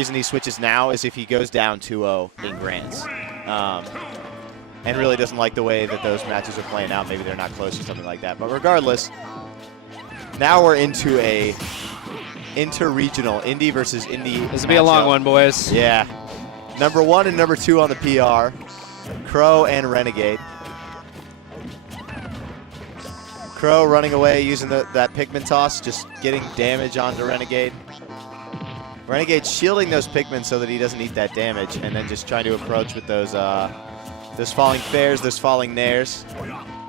reason he switches now is if he goes down 2-0 in Grands. And really doesn't like the way that those matches are playing out. Maybe they're not close or something like that. But regardless, now we're into a inter-regional, Indy versus Indy. This will be a long one, boys. Yeah. Number 1 and number 2 on the PR, Krow and Renegade. Krow running away using that Pikmin toss, just getting damage onto Renegade. Renegade shielding those Pikmin so that he doesn't eat that damage, and then just trying to approach with those falling fairs, those falling nairs,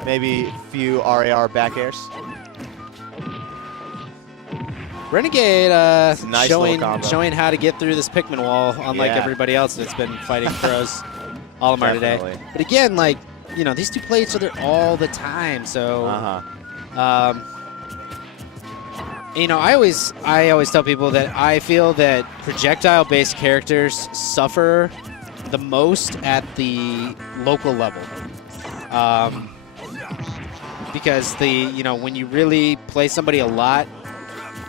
maybe a few RAR back airs. Renegade nice showing how to get through this Pikmin wall, unlike everybody else that's been fighting Crow's Olimar today. But again, like, you know, these two play each other all the time, so you know, I always tell people that I feel that projectile-based characters suffer the most at the local level, because you know, when you really play somebody a lot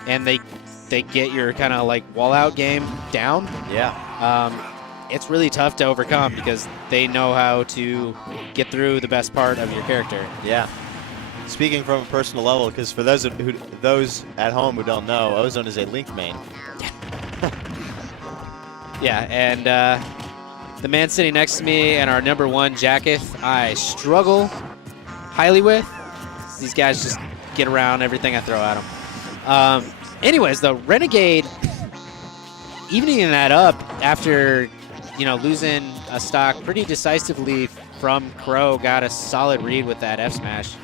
and they get your kind of like wall-out game down, it's really tough to overcome because they know how to get through the best part of your character. Yeah. Speaking from a personal level, because for those at home who don't know, Ozone is a Link main. Yeah, and the man sitting next to me and our number 1, Jacketh, I struggle highly with. These guys just get around everything I throw at them. Anyways, though, Renegade evening that up after, you know, losing a stock pretty decisively from Krow, got a solid read with that F smash.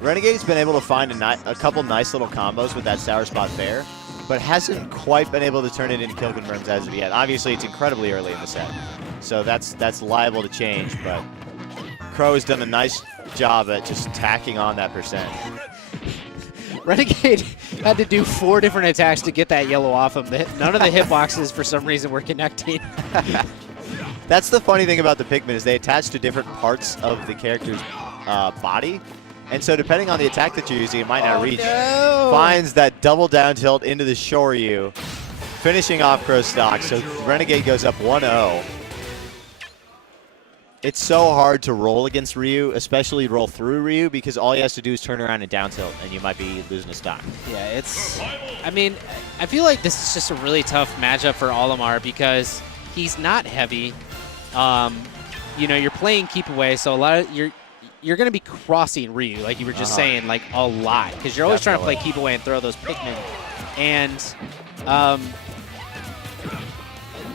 Renegade's been able to find a couple nice little combos with that Sour Spot Fair, but hasn't quite been able to turn it into kill confirms as of yet. Obviously, it's incredibly early in the set, so that's liable to change, but Krow has done a nice job at just tacking on that percent. Renegade had to do 4 different attacks to get that yellow off him. None of the hitboxes, for some reason, were connecting. That's the funny thing about the Pikmin is they attach to different parts of the character's body. And so depending on the attack that you're using, it might not reach. No. Finds that double down tilt into the Shoryu, finishing off Krow's stock. So Renegade goes up 1-0. It's so hard to roll against Ryu, especially roll through Ryu, because all he has to do is turn around and down tilt, and you might be losing a stock. Yeah, I mean, I feel like this is just a really tough matchup for Olimar because he's not heavy. You know, you're playing keep away, so a lot of you're going to be crossing Ryu, like you were just saying, like a lot, because you're always trying to play keep away and throw those Pikmin. And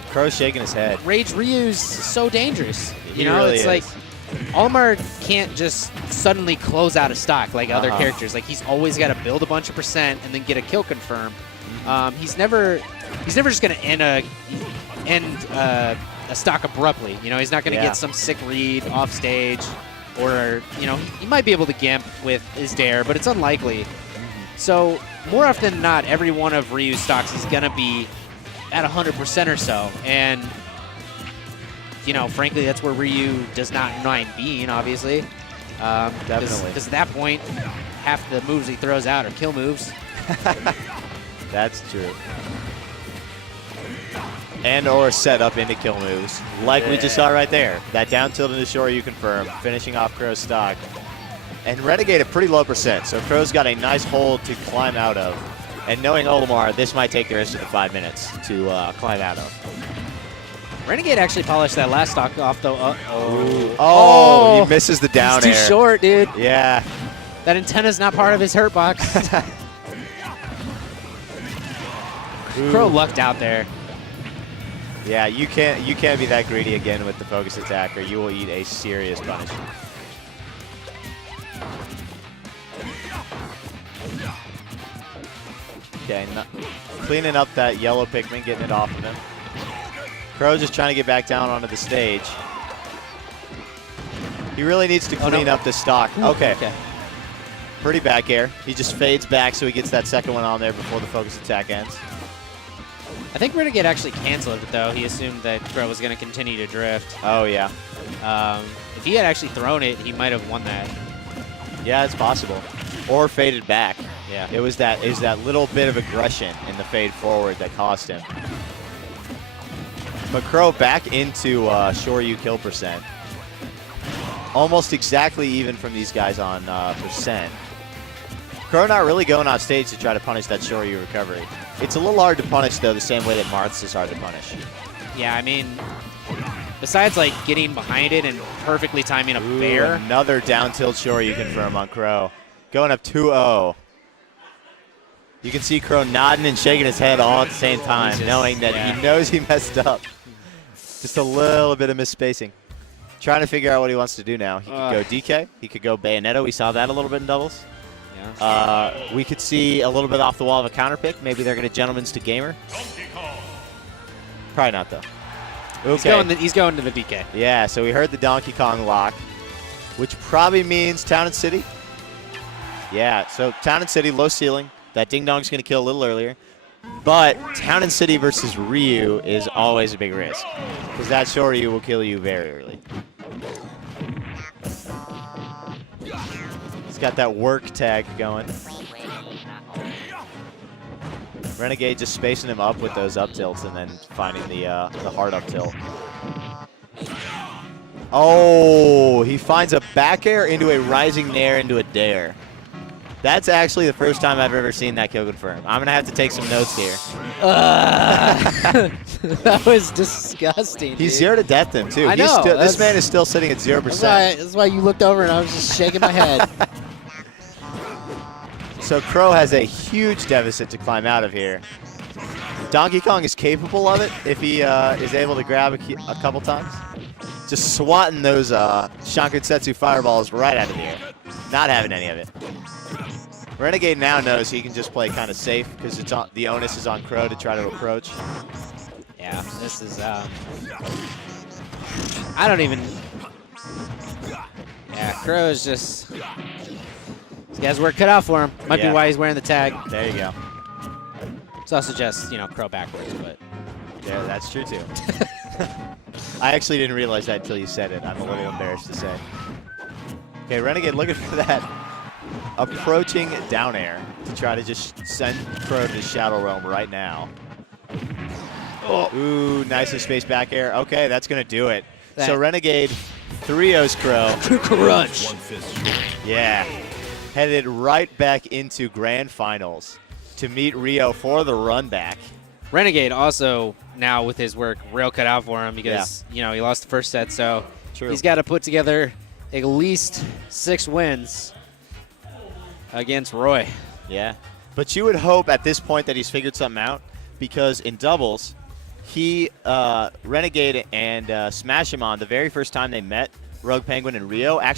Krow's shaking his head. Rage Ryu's so dangerous. You know, really it's like Olimar can't just suddenly close out a stock like other characters. Like, he's always got to build a bunch of percent and then get a kill confirm. He's never just going to end a stock abruptly. You know, he's not going to get some sick read off stage, or, you know, he might be able to gamp with his dare, but it's unlikely. So more often than not, every one of Ryu's stocks is going to be at 100% or so, and you know, frankly, that's where Ryu does not mind being, obviously. Definitely. Because at that point, half the moves he throws out are kill moves. That's true. And or set up into kill moves, like we just saw right there. That down tilt into shore you confirm, finishing off Krow's stock. And Renegade a pretty low percent, so Krow's got a nice hold to climb out of. And knowing Olimar, this might take the rest of the 5 minutes to climb out of. Renegade actually polished that last stock off, though. Oh, he misses the down air. He's too short, dude. Yeah. That antenna's not part of his hurt box. Krow lucked out there. Yeah, you can't be that greedy again with the focus attack, or you will eat a serious punishment. Okay, cleaning up that yellow Pikmin, getting it off of him. Krow just trying to get back down onto the stage. He really needs to clean up the stock. Okay. Pretty back air. He just fades back so he gets that second one on there before the focus attack ends. I think Renegade actually canceled it, though. He assumed that Krow was going to continue to drift. Oh, yeah. If he had actually thrown it, he might have won that. Yeah, it's possible. Or faded back. Yeah. It was that little bit of aggression in the fade forward that cost him. But Krow back into Shoryu kill percent. Almost exactly even from these guys on percent. Krow not really going off stage to try to punish that Shoryu recovery. It's a little hard to punish, though, the same way that Marth's is hard to punish. Yeah, I mean, besides like getting behind it and perfectly timing a bear. Another down tilt Shoryu confirm on Krow. Going up 2-0. You can see Krow nodding and shaking his head all at the same time, knowing that he knows he messed up. Just a little bit of misspacing. Trying to figure out what he wants to do now. He could go DK. He could go Bayonetta. We saw that a little bit in doubles. Yeah. We could see a little bit off the wall of a counter pick. Maybe they're going to gentleman's to gamer. Probably not, though. Okay. He's going to the DK. Yeah, so we heard the Donkey Kong lock, which probably means Town and City. Yeah, so Town and City, low ceiling. That Ding Dong's going to kill a little earlier. But Town and City versus Ryu is always a big risk, because that Shoryu will kill you very early. He's got that work tag going. Renegade just spacing him up with those up tilts and then finding the hard up tilt. Oh, he finds a back air into a rising nair into a dare. That's actually the first time I've ever seen that kill confirm. I'm going to have to take some notes here. That was disgusting. He's 0 to death him, too. I know. This man is still sitting at 0%. That's why you looked over and I was just shaking my head. So Krow has a huge deficit to climb out of here. Donkey Kong is capable of it if he is able to grab a couple times. Just swatting those Shanketsu fireballs right out of the air. Not having any of it. Renegade now knows he can just play kind of safe because the onus is on Krow to try to approach. Yeah, this is I don't even. Yeah, Krow is just. This guy's work cut out for him. Might be why he's wearing the tag. There you go. It's also just, Krow backwards, but. Yeah, that's true too. I actually didn't realize that until you said it. I'm a little embarrassed to say. Okay, Renegade looking for that approaching down air to try to just send Krow to Shadow Realm right now. Oh. Ooh, nicely spaced back air. Okay, that's going to do it. So Renegade 3-0's Krow. Crunch. Yeah. Headed right back into Grand Finals to meet Rio for the run back. Renegade also now with his work real cut out for him because, he lost the first set. So he's got to put together at least 6 wins against Roy. Yeah. But you would hope at this point that he's figured something out, because in doubles, Renegade and Smash him on the very first time they met, RoguePenguin and Rio, actually